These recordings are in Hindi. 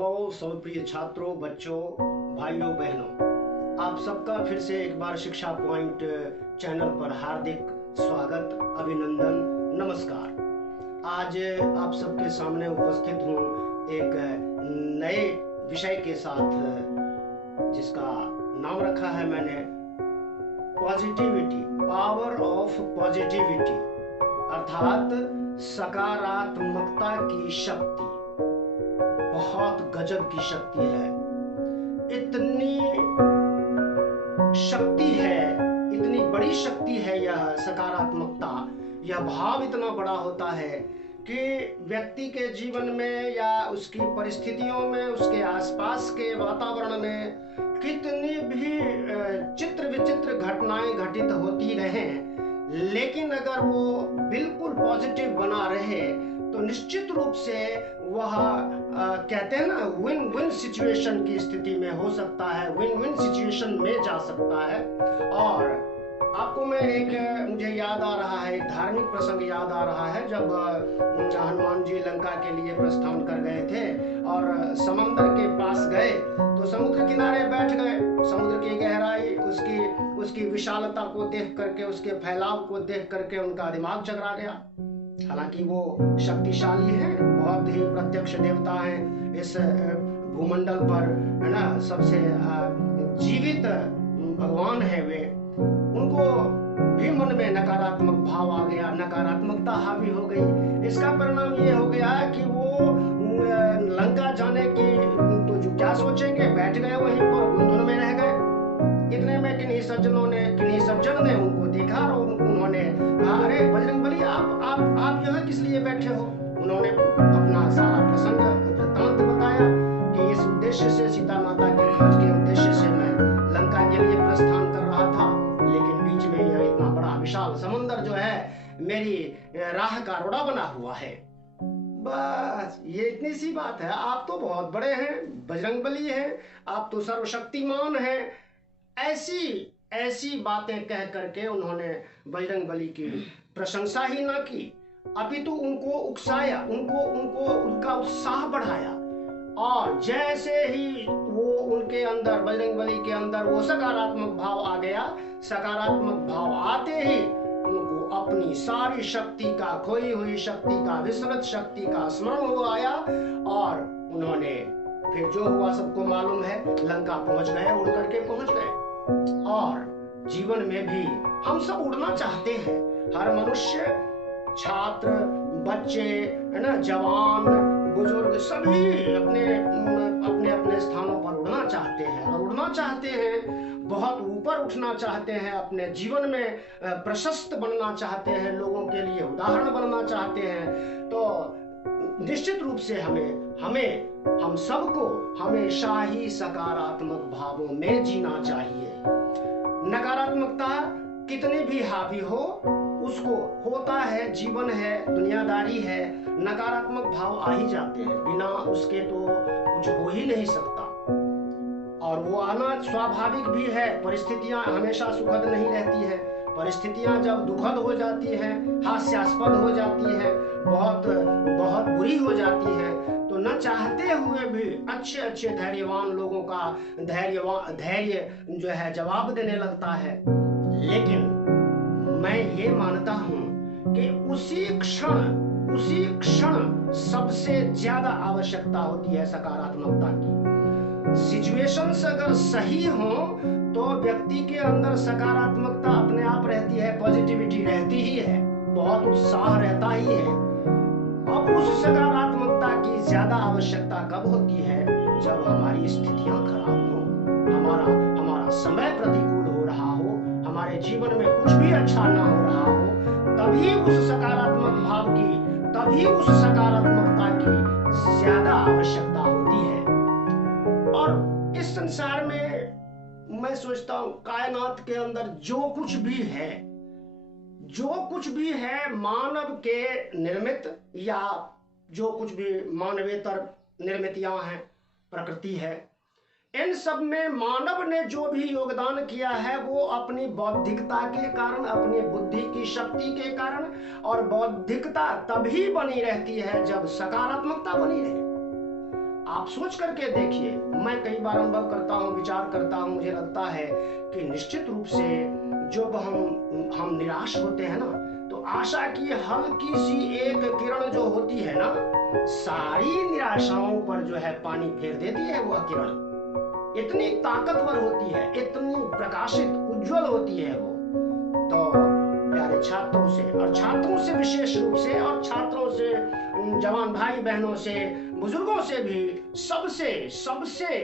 अभिभावकों, सभी प्रिय छात्रों, बच्चों, भाइयों, बहनों, आप सबका फिर से एक बार शिक्षा पॉइंट चैनल पर हार्दिक स्वागत, अभिनंदन, नमस्कार। आज आप सबके सामने उपस्थित हूँ एक नए विषय के साथ, जिसका नाम रखा है मैंने पॉजिटिविटी, पावर ऑफ पॉजिटिविटी, अर्थात सकारात्मकता की शक्ति। बहुत गजब की शक्ति है, इतनी शक्ति है, इतनी बड़ी शक्ति है यह सकारात्मकता। यह भाव इतना बड़ा होता है कि व्यक्ति के जीवन में या उसकी परिस्थितियों में, उसके आसपास के वातावरण में कितनी भी चित्र विचित्र घटनाएं घटित होती रहें, लेकिन अगर वो बिल्कुल पॉजिटिव बना रहे तो निश्चित रूप से वह कहते हैं ना, विन विन सिचुएशन की स्थिति में हो सकता है, विन विन सिचुएशन में जा सकता है। और आपको मैं मुझे याद आ रहा है, एक धार्मिक प्रसंग याद आ रहा है, जब हनुमान जी लंका के लिए प्रस्थान कर गए थे और समंदर के पास गए तो समुद्र किनारे बैठ गए। समुद्र की गहराई, उसकी विशालता को देख करके, उसके फैलाव को देख करके उनका दिमाग चकरा गया। हालांकि वो शक्तिशाली हैं, बहुत ही प्रत्यक्ष देवता हैं इस भूमंडल पर, है ना, सबसे जीवित भगवान है वे। उनको भी मन में नकारात्मक भाव आ गया, नकारात्मकता हावी हो गई। इसका परिणाम ये हो गया कि वो लंका जाने की तो जो क्या सोचेंगे, बैठ गए वहीं पर, धुन में रह गए। इतने में किन्हीं सज्जन ने उनको देखा और उन्होंने कहा, अरे बजरंगबली, आप यहाँ किस लिए बैठे हो? उन्होंने अपना सारा प्रसंग वृत्तांत बताया कि इस उद्देश्य से, सीता माता की खोज के उद्देश्य से मैं लंका के लिए प्रस्थान कर रहा था, लेकिन बीच में यह इतना बड़ा विशाल समंदर जो है मेरी राह का रोड़ा बना हुआ है। बस ये इतनी सी बात है। आप तो बहुत बड़े हैं, बजरंगबली हैं, आप तो सर्वशक्तिमान हैं। ऐसी बातें कह करके उन्होंने बजरंगबली की प्रशंसा ही ना की, अपितु उनको उकसाया, उनका उत्साह बढ़ाया। और जैसे ही वो उनके अंदर, बजरंगबली के अंदर वो सकारात्मक भाव आ गया, सकारात्मक भाव आते ही उनको अपनी सारी शक्ति का, खोई हुई शक्ति का, विस्मृत शक्ति का स्मरण हो आया और उन्होंने फिर जो हुआ सबको मालूम है, लंका पहुंच गए, उड़ करके पहुंच गए। और जीवन में भी हम सब उड़ना चाहते हैं, हर मनुष्य, छात्र, बच्चे, है ना, जवान, बुजुर्ग, सभी अपने स्थानों पर उड़ना चाहते हैं। और उड़ना चाहते हैं, बहुत ऊपर उठना चाहते हैं, अपने जीवन में प्रशस्त बनना चाहते हैं, लोगों के लिए उदाहरण बनना चाहते हैं। तो निश्चित रूप से हम सबको हमेशा ही सकारात्मक भावों में जीना चाहिए। नकारात्मकता कितनी भी हावी हो, उसको होता है, जीवन है, दुनियादारी है, नकारात्मक भाव आ ही जाते हैं, बिना उसके तो कुछ हो ही नहीं सकता। और वो आना स्वाभाविक भी है। परिस्थितियां हमेशा सुखद नहीं रहती है। परिस्थितियां जब दुखद हो जाती हैं, हास्यास्पद हो जाती हैं, बहुत बहुत बुरी हो जाती हैं, तो न चाहते हुए भी अच्छे धैर्यवान लोगों का धैर्य जो है जवाब देने लगता है। लेकिन मैं ये मानता हूं कि उसी क्षण सबसे ज्यादा आवश्यकता होती है सकारात्मकता की। सिचुएशंस अगर सही हो तो व्यक्ति के अंदर सकारात्मकता अपने आप रहती है, पॉजिटिविटी रहती ही है, बहुत उत्साह रहता ही है। अब उस सकारात्मकता की ज्यादा आवश्यकता कब होती है? जब हमारी स्थितियां खराब हो, हमारा समय प्रतिकूल हो रहा हो, हमारे जीवन में कुछ भी अच्छा ना हो रहा हो, तभी उस सकारात्मकता की ज्यादा आवश्यकता होती है। और इस संसार में मैं सोचता हूं, कायनात के अंदर जो कुछ भी है मानव के निर्मित, या जो कुछ भी मानवेतर निर्मितियां हैं, प्रकृति है, इन सब में मानव ने जो भी योगदान किया है वो अपनी बौद्धिकता के कारण, अपनी बुद्धि की शक्ति के कारण। और बौद्धिकता तभी बनी रहती है जब सकारात्मकता बनी रहे। आप सोच करके देखिए। मैं कई बार अनुभव करता हूँ, विचार करता हूँ, मुझे लगता है कि निश्चित रूप से जब हम निराश होते हैं ना, तो आशा की हल्की सी एक किरण जो होती है ना, सारी निराशाओं पर जो है पानी फेर देती है। वह किरण इतनी ताकतवर होती है, इतनी प्रकाशित उज्जवल होती है वो। तो प्यारे छात्रों से, और छात्रों से विशेष रूप से, और छात्रों से, जवान भाई बहनों से, बुजुर्गों से भी, सबसे सबसे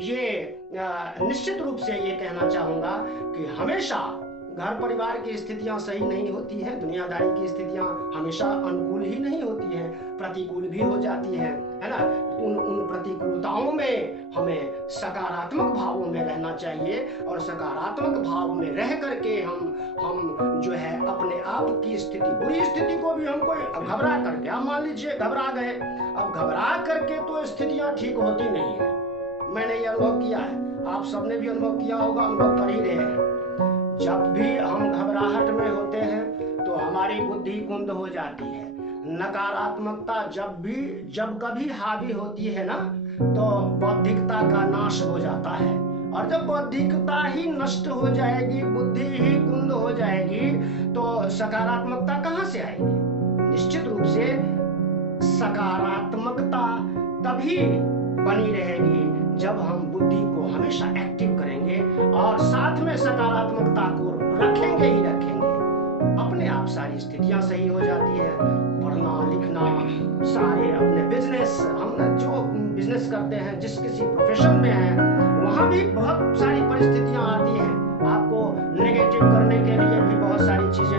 ये निश्चित रूप से ये कहना चाहूंगा कि हमेशा घर परिवार की स्थितियां सही नहीं होती हैं, दुनियादारी की स्थितियां हमेशा अनुकूल ही नहीं होती हैं, प्रतिकूल भी हो जाती हैं, है ना। उन प्रतिकूलताओं में हमें सकारात्मक भावों में रहना चाहिए, और सकारात्मक भाव में रह करके हम जो है अपने आप की स्थिति, बुरी स्थिति को भी हमको घबरा करके, आप मान लीजिए घबरा गए, अब घबरा करके तो स्थितियां ठीक होती नहीं है। मैंने ये अनुभव किया है, आप सबने भी अनुभव किया होगा, अनुभव कर ही रहे हैं। जब भी हम घबराहट में होते हैं तो हमारी बुद्धि कुंद हो जाती है। नकारात्मकता जब कभी हावी होती है ना, तो बौद्धिकता का नाश हो जाता है, और जब बौद्धिकता ही नष्ट हो जाएगी, बुद्धि ही कुंद हो जाएगी, तो सकारात्मकता कहां से आएगी। निश्चित रूप से सकारात्मकता तभी बनी रहेगी जब हम बुद्धि को हमेशा एक्टिव करेंगे, और साथ में सकारात्मकता को रखेंगे ही रखेंगे। अपने आप सारी स्थितियां सही हो जाती है। पढ़ना लिखना, सारे अपने बिजनेस, हम जो बिजनेस करते हैं, जिस किसी प्रोफेशन में है, वहां भी बहुत सारी परिस्थितियां आती हैं। आपको नेगेटिव करने के लिए भी बहुत सारी चीजें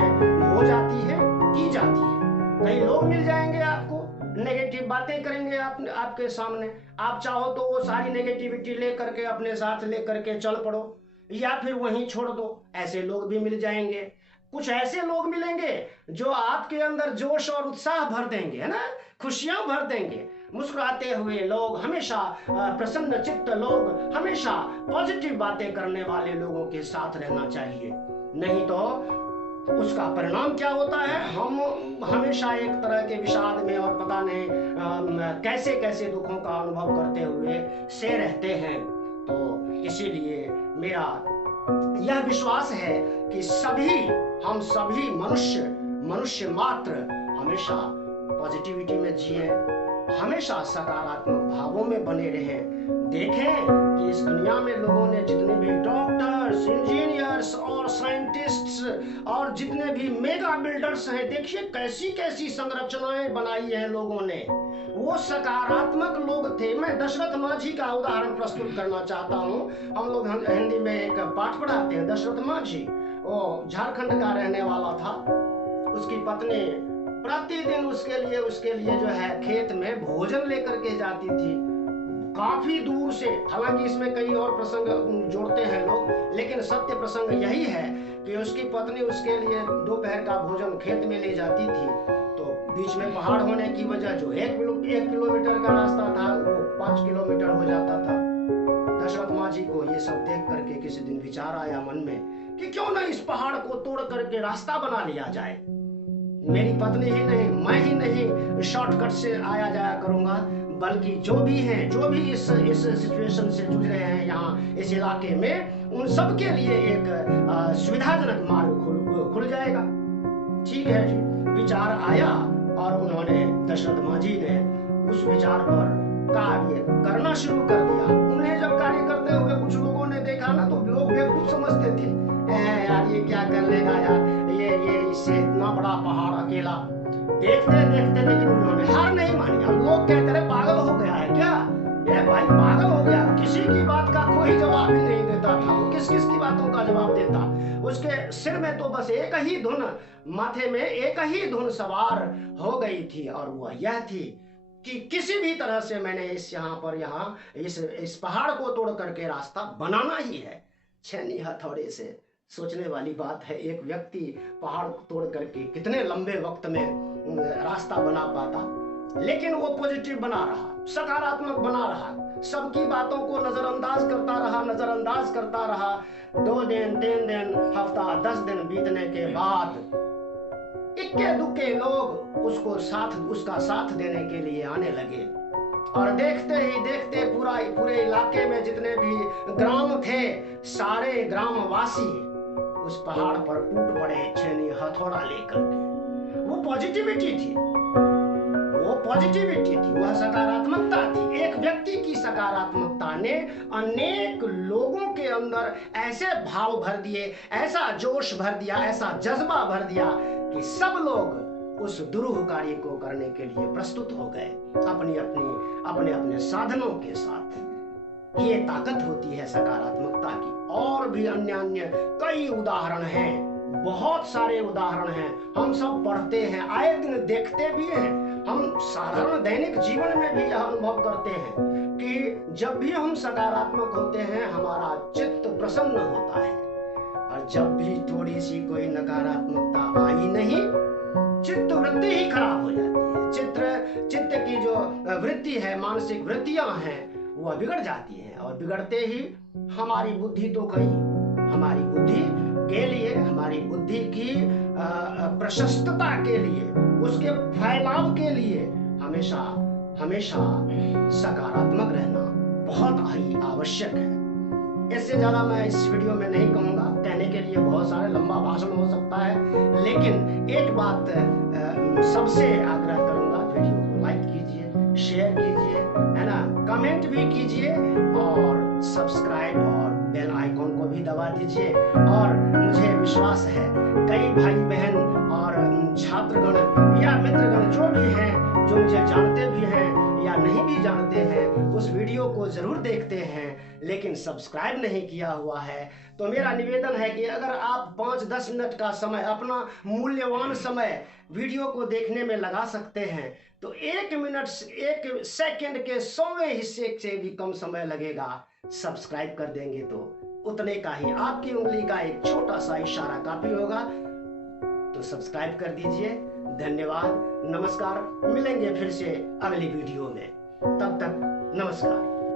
हो जाती है, की जाती है। कई लोग मिल जाएंगे आपको, नेगेटिव बातें करेंगे आपके सामने। आप चाहो तो वो सारी नेगेटिविटी ले करके अपने साथ ले करके चल पड़ो, या फिर वहीं छोड़ दो। ऐसे लोग भी मिल जाएंगे। कुछ ऐसे लोग मिलेंगे जो आपके अंदर जोश और उत्साह भर देंगे, है ना, खुशियां भर देंगे। मुस्कुराते हुए लोग, हमेशा प्रसन्न चित्त लोग, हमेशा पॉजिटिव बातें करने वाले लोगों के साथ रहना चाहिए। नहीं तो उसका परिणाम क्या होता है, हम हमेशा एक तरह के विषाद में और पता नहीं कैसे कैसे दुखों का अनुभव करते हुए से रहते हैं। तो इसीलिए मेरा यह विश्वास है कि हम सभी मनुष्य मात्र हमेशा पॉजिटिविटी में जिए, हमेशा सकारात्मक भावों में बने रहें। देखें कि इस दुनिया में लोगों ने जितने भी डॉक्टर्स, इंजीनियर्स और साइंटिस्ट्स और जितने भी मेगा बिल्डर्स हैं, देखिए कैसी कैसी संरचनाएं बनाई हैं लोगों ने। वो सकारात्मक लोग थे। मैं दशरथ माझी का उदाहरण प्रस्तुत करना चाहता हूँ। हम लोग हिंदी में एक पाठ पढ़ाते हैं, दशरथ माझी, वो झारखंड का रहने वाला था। उसकी पत्नी प्रतिदिन उसके लिए जो है खेत में भोजन लेकर के जाती थी, काफी दूर से। हालांकि इसमें कई और प्रसंग जोड़ते हैं लोग, लेकिन सत्य प्रसंग यही है कि उसकी पत्नी उसके लिए दोपहर का भोजन खेत में ले जाती थी। तो बीच में पहाड़ होने की वजह जो 1 किलोमीटर का रास्ता था, वो 5 किलोमीटर हो जाता था। दशरथ माझी को ये सब देख करके किसी दिन विचार आया मन में कि क्यों ना इस पहाड़ को तोड़ करके रास्ता बना लिया जाए। मेरी पत्नी ही नहीं, मैं ही नहीं शॉर्टकट से आया जाया करूंगा, बल्कि जो भी हैं, जो भी इस सिचुएशन से जूझ रहे हैं यहाँ इस इलाके में, उन सब के लिए एक सुविधाजनक मार्ग खुल जाएगा। ठीक है जी, विचार आया और उन्होंने, दशरथ माझी ने उस विचार पर कार्य करना शुरू कर दिया। उन्हें जब कार्य करते हुए कुछ लोगों ने देखा ना, तो लोग बेवकूफ समझते थे, यार ये क्या कर लेगा यार, ये इससे इतना बड़ा पहाड़ अकेला। देखते देखते लेकिन उन्होंने हार नहीं मानी। अब लोग कहते रहे पागल हो गया है क्या, ये भाई पागल हो गया। किसी की बात का कोई जवाब ही नहीं देता था। वो किस किस की बातों का जवाब देता। उसके सिर में तो बस एक ही धुन, माथे में एक ही धुन सवार हो गई थी, और वह यह थी कि किसी भी तरह से मैंने इस पहाड़ को तोड़ करके रास्ता बनाना ही है। छेनी हथौड़े से सोचने वाली बात है, एक व्यक्ति पहाड़ तोड़ करके कितने लंबे वक्त में रास्ता बना पाता। लेकिन वो पॉजिटिव बना रहा, सकारात्मक बना रहा, सबकी बातों को नजरअंदाज करता रहा। 2 दिन, 3 दिन, हफ्ता, 10 दिन बीतने के बाद इक्के दुक्के लोग उसका साथ देने के लिए आने लगे। और देखते ही देखते पूरे इलाके में जितने भी ग्राम थे, सारे ग्रामवासी उस पहाड़ पर टूट पड़े छेनी हथौड़ा लेकर के। वो पॉजिटिविटी थी, वह सकारात्मकता थी। एक व्यक्ति की सकारात्मकता ने अनेक लोगों के अंदर ऐसे भाव भर दिए, ऐसा जोश भर दिया, ऐसा जज्बा भर दिया कि सब लोग उस दुरूह कार्य को करने के लिए प्रस्तुत हो गए अपने अपने साधनों के साथ। ये ताकत होती है सकारात्मकता की। और भी अन्य कई उदाहरण हैं, बहुत सारे उदाहरण हैं, हम सब पढ़ते हैं, आए दिन देखते भी हैं। हम साधारण दैनिक जीवन में भी यह अनुभव करते हैं कि जब भी हम सकारात्मक होते हैं हमारा चित्त प्रसन्न होता है, और जब भी थोड़ी सी कोई नकारात्मकता आई नहीं, चित्त वृत्ति ही खराब हो जाती है। चित्त की जो वृत्ति है, मानसिक वृत्तियां हैं, वह बिगड़ जाती हैं, और बिगड़ते ही हमारी बुद्धि तो गई। हमारी बुद्धि के लिए, हमारी बुद्धि की प्रशस्तता के लिए, उसके फैलाव के लिए हमेशा सकारात्मक रहना बहुत ही आवश्यक है। इससे ज्यादा मैं इस वीडियो में नहीं कहूंगा, कहने के लिए बहुत सारे लंबा भाषण हो सकता है, लेकिन एक बात सबसे आग्रह करूंगा, वीडियो को लाइक कीजिए, शेयर कीजिए, है ना, कमेंट भी कीजिए, और सब्सक्राइब और बेल आइकॉन को भी दबा दीजिए। और मुझे विश्वास है कई भाई बहन और छात्रगण या मित्रगण जो भी हैं, जो मुझे जानते भी हैं या नहीं भी जानते हैं, उस वीडियो को जरूर देखते हैं, लेकिन सब्सक्राइब नहीं किया हुआ है। तो मेरा निवेदन है कि अगर आप 5-10 मिनट का समय, अपना मूल्यवान समय वीडियो को देखने में लगा सकते हैं, तो 1 मिनट 1 सेकंड के 100वें हिस्से से भी कम समय लगेगा, सब्सक्राइब कर देंगे तो उतने का ही, आपकी उंगली का एक छोटा सा इशारा काफी होगा। तो सब्सक्राइब कर दीजिए। धन्यवाद, नमस्कार। मिलेंगे फिर से अगली वीडियो में, तब तक नमस्कार।